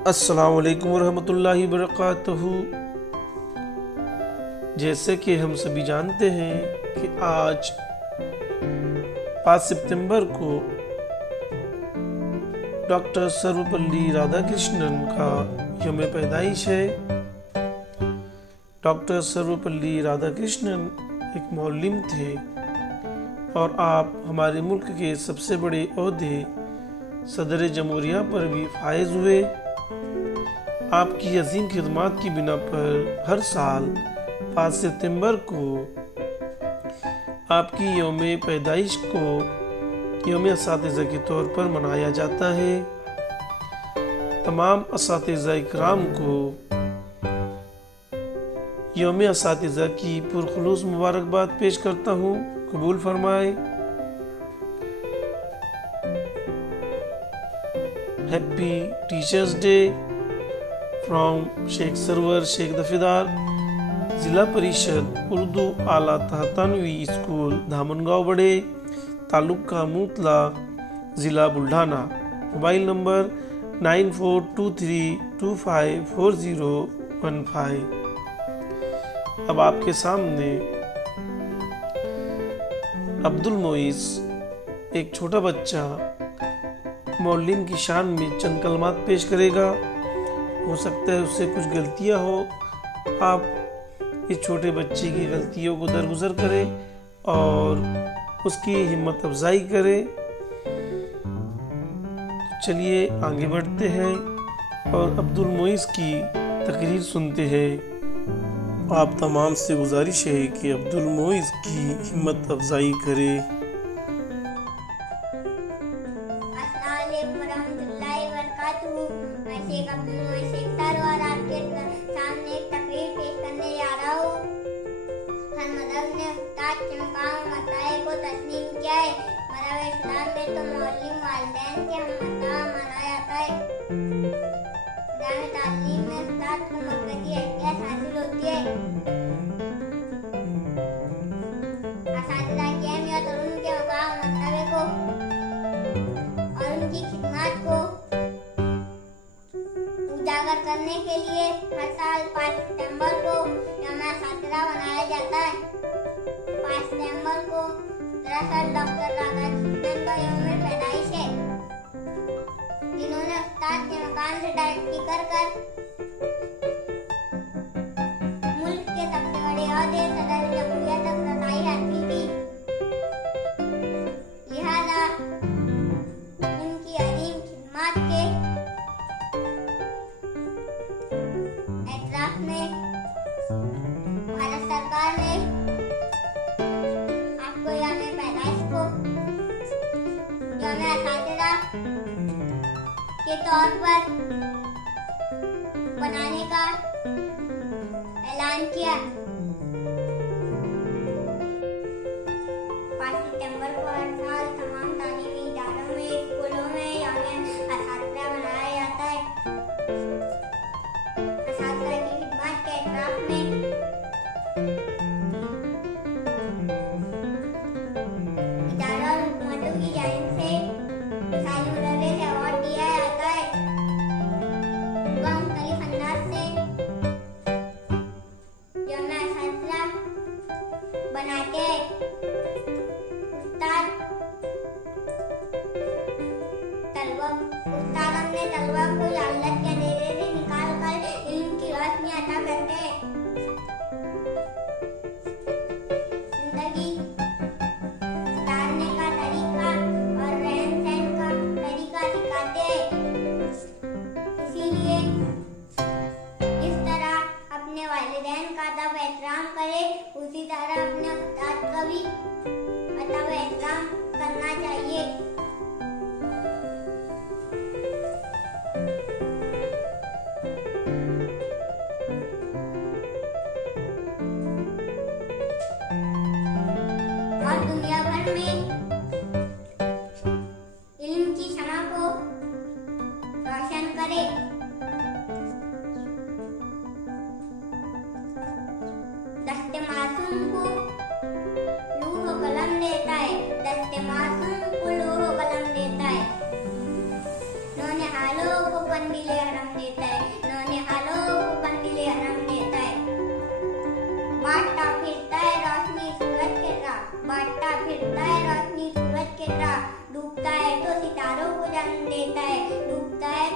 अस्सलाम वालेकुम रहमतुल्लाहि वबरकातुहू। जैसे कि हम सभी जानते हैं कि आज 5 सितंबर को डॉक्टर सर्वपल्ली राधाकृष्णन का यौम पैदाइश है। डॉक्टर सर्वपल्ली राधाकृष्णन एक मौलिम थे और आप हमारे मुल्क के सबसे बड़े ओहदे सदर जमहूरिया पर भी फायज हुए। आपकी अजीम खिदमात की बिना पर हर साल 5 सितंबर को आपकी यौम पैदाइश को यौम असातिज़ा के तौर पर मनाया जाता है। तमाम असातिज़ा इकराम को यौम असातिज़ा की पुरखुलूस मुबारकबाद पेश करता हूँ। कबूल फरमाए। Happy teachers day from Sheikh Sarwar Sheikh Dafedar, Zila Parishad Urdu आला तहतानवी स्कूल धामनगांव बड़े, तालुका मूतला, ज़िला बुल्ढाना। Mobile number 9423254015। अब आपके सामने अब्दुल मोइस एक छोटा बच्चा मौलिम की शान में चंद कलमात पेश करेगा। हो सकता है उससे कुछ गलतियां हो, आप इस छोटे बच्चे की गलतियों को दरगुजर करें और उसकी हिम्मत अफजाई करें। चलिए आगे बढ़ते हैं और अब्दुल मोइस की तकरीर सुनते हैं। आप तमाम से गुजारिश है कि अब्दुल मोइस की हिम्मत अफजाई करें। करने के लिए हर साल 5 सितंबर को यौम असातिज़ा मनाया जाता है। 5 सितंबर को दरअसल डॉक्टर राधाकृष्णन का यौम पैदाइश है, जिन्होंने उस्ताद के मकाम से तरक्की कर मुल्क के सबसे बड़े ओहदे सदर जमहूरिया तक रसाई हासिल की। लिहाजा उनकी अजीम खिदमत के भारत सरकार ने आपको यौम पैदाइश को यौम असातिज़ा के तौर पर बनाने का ऐलान किया। 5 सितंबर को हर साल तमाम तालीमी इदारों में, स्कूलों में यौम असातिज़ा मनाया जाता है। असातिज़ा की खिदमत के एतराफ़ में इदारा और हुकूमतों की जानिब से मिसाली मुदर्रिस अवार्ड दिया जाता है। उनका मुख्तलिफ अंदाज से यौम असातिज़ा बनाते हैं। उस्ताद अपने तलबा को जाहिलियत के अंधेरे से निकाल कर इल्म की रोशनी अता करते हैं। जिंदगी गुजारने का तरीका और रहन सहन का तरीका सिखाते हैं। इसीलिए जिस तरह अपने वालिदैन का अदब एहतराम करे, उसी तरह अपने उस्ताद का भी अदब एहतराम करना चाहिए। जन्म देता है, नौनिहालों को कंदीले हरम देता है। बांटता फिरता है रोशनी सूरज के राह, बांटता फिरता है रोशनी सूरज के राह, डूबता है तो सितारों को जन्म देता है, डूबता है